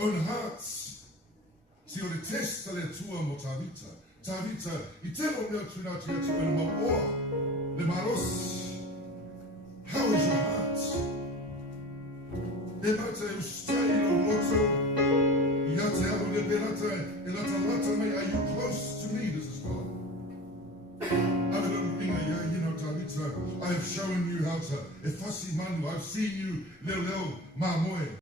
own hearts. Si o le testa le tua mo tawita. Tawita, I temo mea tuna tia tu ena maoa. Le maros. How is your heart? E mata e ustai no roto. Ia te au le berata e lata lata mai. Are you close to me? This is God. I have shown you how to. E fasi manu. I've seen you leo leo ma moe.